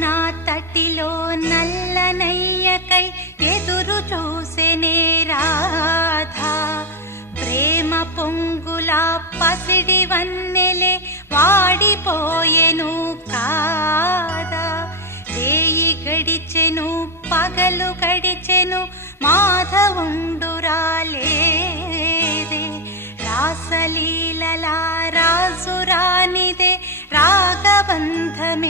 యమునా తటిలో నల్లనయ్యకై ఎదురు చూసెనే రాధా. ప్రేమ పొంగుల పసిడి వన్నెలే వాడిపోయెను కాదా. రేయి గడిచెను పగలు గడిచెను మాధవుండు రాలేదే. రాసలీలలా రాజు రానిదే రాగబంధమే